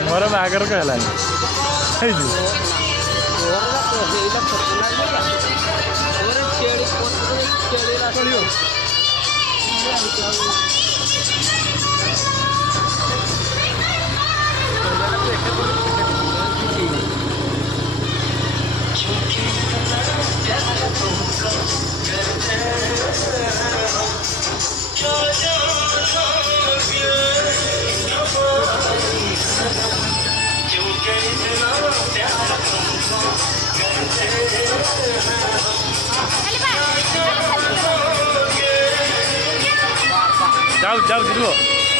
ଆମର ବାହାଘର କହିଲାନି ହେଇଛି जाऊ रुह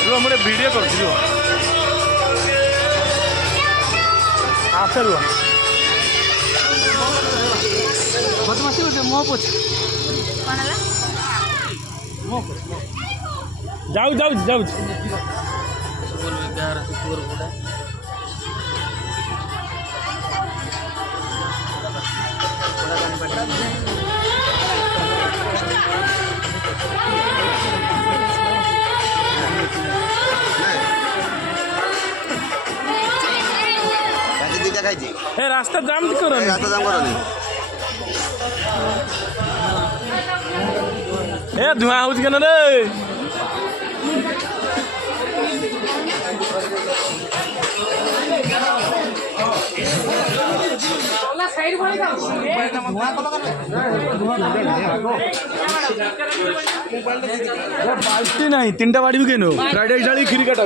रुह मुझे वीडियो कर आस रुह जाऊ जाऊ जाऊ हे रास्ता जाम करो रास्ता जाम करो ए धुआं हो गया रे बाल्टी नहीं 3टा बाड़ी भी केनो फ्राइडे खीरी काटा